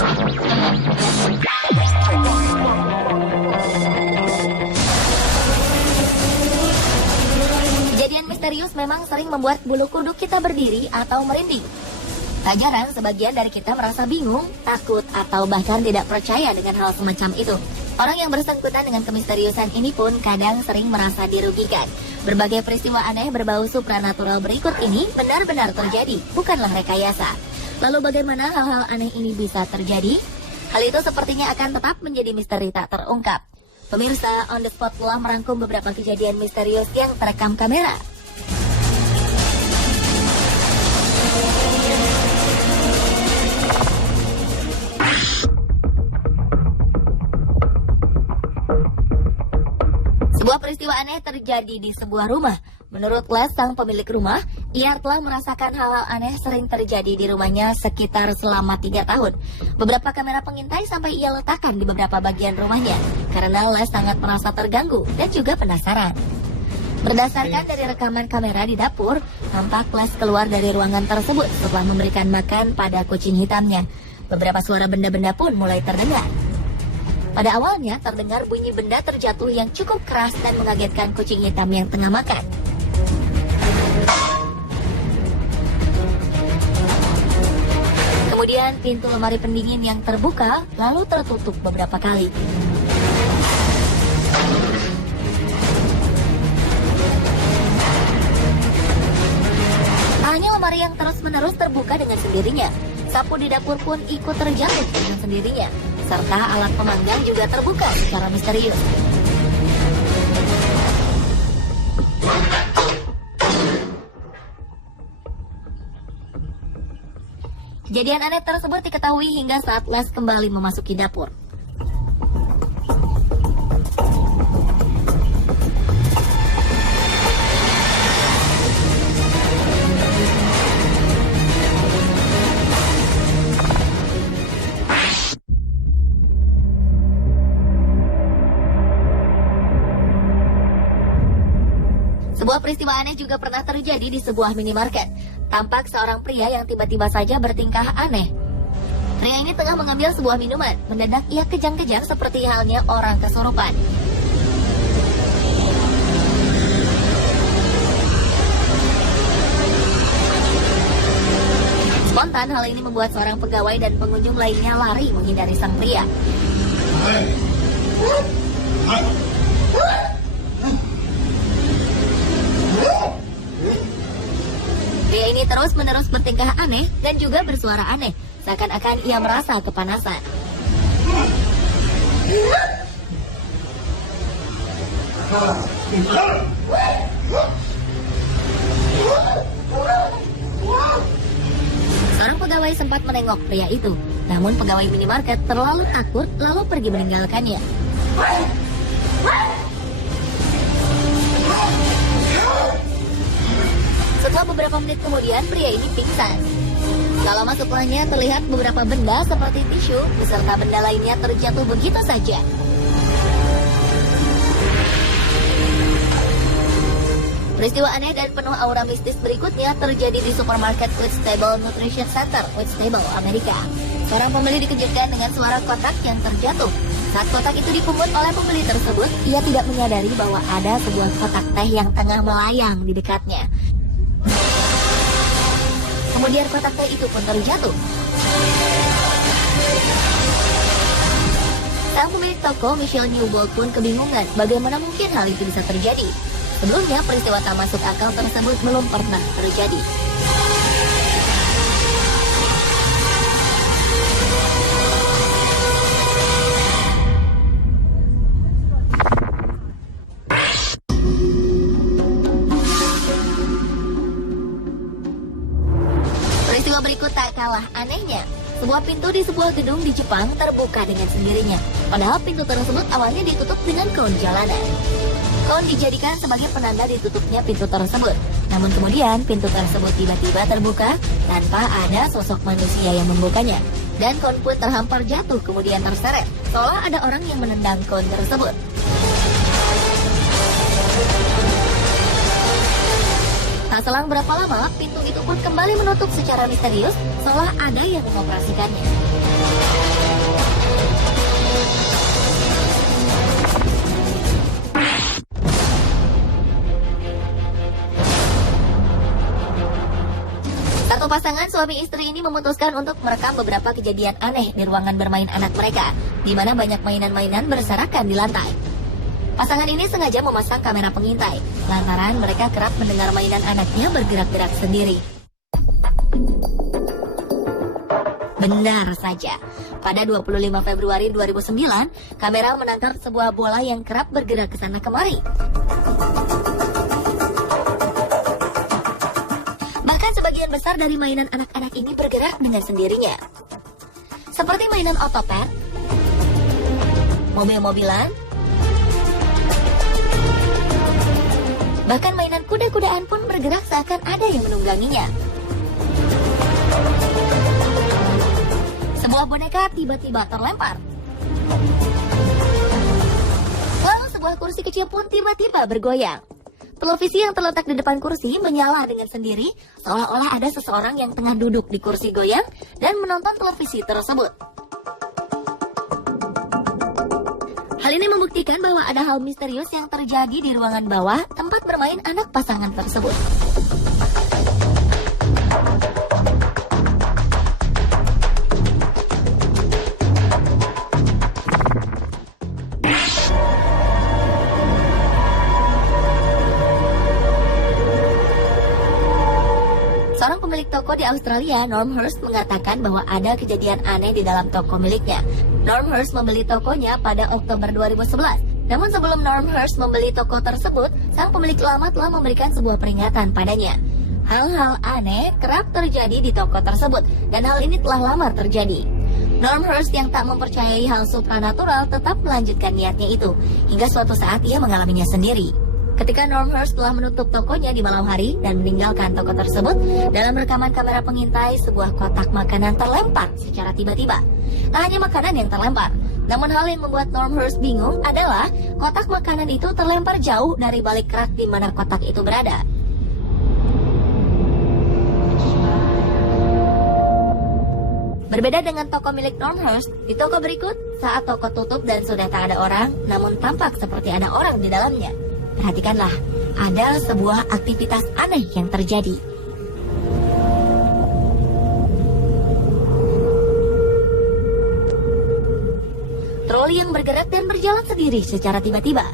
Kejadian misterius memang sering membuat bulu kuduk kita berdiri atau merinding. Tak jarang sebagian dari kita merasa bingung, takut, atau bahkan tidak percaya dengan hal semacam itu. Orang yang bersangkutan dengan kemisteriusan ini pun kadang sering merasa dirugikan. Berbagai peristiwa aneh berbau supranatural berikut ini benar-benar terjadi, bukanlah rekayasa. Lalu bagaimana hal-hal aneh ini bisa terjadi? Hal itu sepertinya akan tetap menjadi misteri tak terungkap. Pemirsa, On The Spot telah merangkum beberapa kejadian misterius yang terekam kamera. Sebuah peristiwa aneh terjadi di sebuah rumah. Menurut Les, sang pemilik rumah, ia telah merasakan hal-hal aneh sering terjadi di rumahnya sekitar selama 3 tahun. Beberapa kamera pengintai sampai ia letakkan di beberapa bagian rumahnya, karena Les sangat merasa terganggu dan juga penasaran. Berdasarkan dari rekaman kamera di dapur, tampak Les keluar dari ruangan tersebut setelah memberikan makan pada kucing hitamnya. Beberapa suara benda-benda pun mulai terdengar. Pada awalnya terdengar bunyi benda terjatuh yang cukup keras dan mengagetkan kucing hitam yang tengah makan. Kemudian pintu lemari pendingin yang terbuka lalu tertutup beberapa kali. Hanya lemari yang terus-menerus terbuka dengan sendirinya. Sapu di dapur pun ikut terjatuh dengan sendirinya. Serta alat pemanggang juga terbuka secara misterius. Kejadian aneh tersebut diketahui hingga saat Les kembali memasuki dapur. Sebuah peristiwa aneh juga pernah terjadi di sebuah minimarket. Tampak seorang pria yang tiba-tiba saja bertingkah aneh. Pria ini tengah mengambil sebuah minuman. Mendadak ia kejang-kejang seperti halnya orang kesurupan. Spontan hal ini membuat seorang pegawai dan pengunjung lainnya lari menghindari sang pria. Pria ini terus-menerus bertingkah aneh dan juga bersuara aneh, seakan-akan ia merasa kepanasan. Seorang pegawai sempat menengok pria itu, namun pegawai minimarket terlalu takut lalu pergi meninggalkannya. Setelah beberapa menit kemudian, pria ini pingsan. Tak lama setelahnya terlihat beberapa benda seperti tisu beserta benda lainnya terjatuh begitu saja. Peristiwa aneh dan penuh aura mistis berikutnya terjadi di supermarket Whitstable Nutrition Center, Whitstable, Amerika. Seorang pembeli dikejutkan dengan suara kotak yang terjatuh. Saat kotak itu dipungut oleh pembeli tersebut, ia tidak menyadari bahwa ada sebuah kotak teh yang tengah melayang di dekatnya. Kemudian kotak teh itu pun terjatuh. Sang pemilik toko, Michelle Newbold, pun kebingungan bagaimana mungkin hal itu bisa terjadi. Sebelumnya, peristiwa tak masuk akal tersebut belum pernah terjadi. Peristiwa berikut tak kalah anehnya. Sebuah pintu di sebuah gedung di Jepang terbuka dengan sendirinya. Padahal pintu tersebut awalnya ditutup dengan kon jalanan. Kon dijadikan sebagai penanda ditutupnya pintu tersebut. Namun kemudian pintu tersebut tiba-tiba terbuka tanpa ada sosok manusia yang membukanya. Dan kon pun terhampar jatuh kemudian terseret. Seolah ada orang yang menendang kon tersebut. Tak selang berapa lama, pintu itu pun kembali menutup secara misterius, seolah ada yang mengoperasikannya. Sang pasangan suami istri ini memutuskan untuk merekam beberapa kejadian aneh di ruangan bermain anak mereka, di mana banyak mainan-mainan berserakan di lantai. Pasangan ini sengaja memasang kamera pengintai, lantaran mereka kerap mendengar mainan anaknya bergerak-gerak sendiri. Benar saja, pada 25 Februari 2009, kamera menangkap sebuah bola yang kerap bergerak ke sana kemari. Bahkan sebagian besar dari mainan anak-anak ini bergerak dengan sendirinya. Seperti mainan otopet, mobil-mobilan, bahkan mainan kuda-kudaan pun bergerak seakan ada yang menungganginya. Sebuah boneka tiba-tiba terlempar. Lalu sebuah kursi kecil pun tiba-tiba bergoyang. Televisi yang terletak di depan kursi menyala dengan sendiri, seolah-olah ada seseorang yang tengah duduk di kursi goyang dan menonton televisi tersebut. Hal ini membuktikan bahwa ada hal misterius yang terjadi di ruangan bawah tempat bermain anak pasangan tersebut. Seorang pemilik toko di Australia, Norm Hurst, mengatakan bahwa ada kejadian aneh di dalam toko miliknya. Norm Hurst membeli tokonya pada Oktober 2011. Namun sebelum Norm Hurst membeli toko tersebut, sang pemilik lama telah memberikan sebuah peringatan padanya. Hal-hal aneh kerap terjadi di toko tersebut, dan hal ini telah lama terjadi. Norm Hurst yang tak mempercayai hal supranatural tetap melanjutkan niatnya itu, hingga suatu saat ia mengalaminya sendiri. Ketika Norm Hurst telah menutup tokonya di malam hari dan meninggalkan toko tersebut, dalam rekaman kamera pengintai sebuah kotak makanan terlempar secara tiba-tiba. Tak hanya makanan yang terlempar, namun hal yang membuat Norm Hurst bingung adalah kotak makanan itu terlempar jauh dari balik rak di mana kotak itu berada. Berbeda dengan toko milik Norm Hurst, di toko berikut, saat toko tutup dan sudah tak ada orang, namun tampak seperti ada orang di dalamnya. Perhatikanlah, ada sebuah aktivitas aneh yang terjadi. Troli yang bergerak dan berjalan sendiri secara tiba-tiba.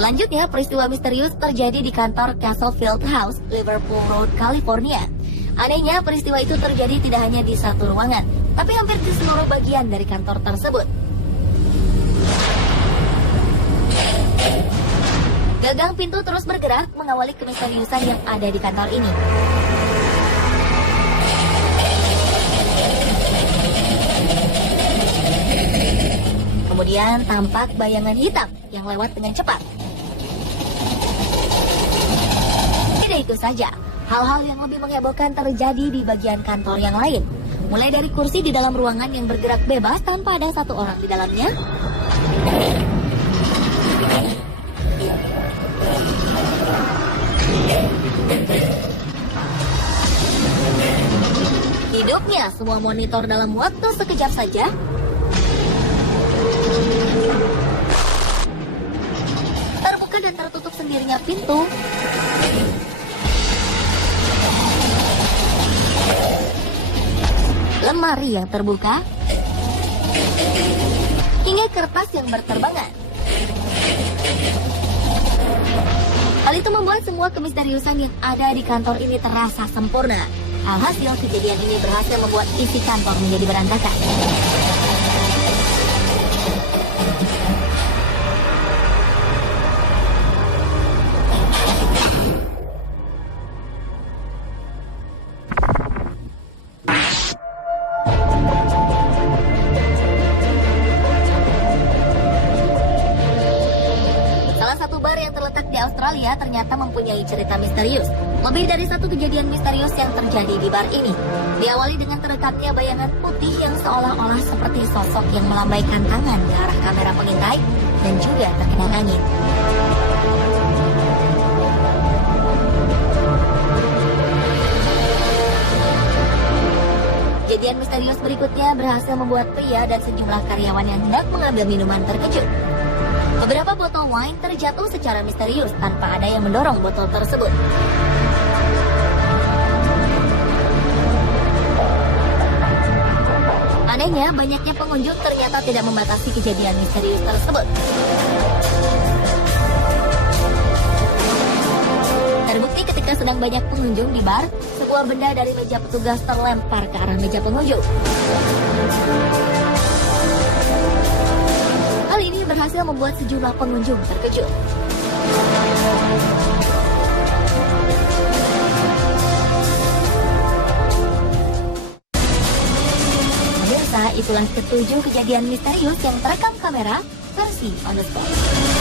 Selanjutnya, peristiwa misterius terjadi di kantor Castle Field House, Liverpool Road, California. Anehnya, peristiwa itu terjadi tidak hanya di satu ruangan, tapi hampir di seluruh bagian dari kantor tersebut. Gagang pintu terus bergerak mengawali kemisteriusan yang ada di kantor ini. Kemudian tampak bayangan hitam yang lewat dengan cepat. Tidak itu saja, hal-hal yang lebih menghebohkan terjadi di bagian kantor yang lain. Mulai dari kursi di dalam ruangan yang bergerak bebas tanpa ada satu orang di dalamnya, hidupnya semua monitor dalam waktu sekejap saja, terbuka dan tertutup sendirinya pintu, lemari yang terbuka, hingga kertas yang berterbangan. Hal itu membuat semua kemisteriusan yang ada di kantor ini terasa sempurna. Alhasil, kejadian ini berhasil membuat isi kantor menjadi berantakan. Australia ternyata mempunyai cerita misterius. Lebih dari satu kejadian misterius yang terjadi di bar ini. Diawali dengan terekamnya bayangan putih yang seolah-olah seperti sosok yang melambaikan tangan ke arah kamera pengintai dan juga terkena angin. Kejadian misterius berikutnya berhasil membuat pria dan sejumlah karyawan yang hendak mengambil minuman terkejut. Beberapa botol wine terjatuh secara misterius tanpa ada yang mendorong botol tersebut. Anehnya, banyaknya pengunjung ternyata tidak membatasi kejadian misterius tersebut. Terbukti ketika sedang banyak pengunjung di bar, sebuah benda dari meja petugas terlempar ke arah meja pengunjung. Hal ini berhasil membuat sejumlah pengunjung terkejut. Pemirsa, itulah ketujuh kejadian misterius yang terekam kamera versi On The Spot.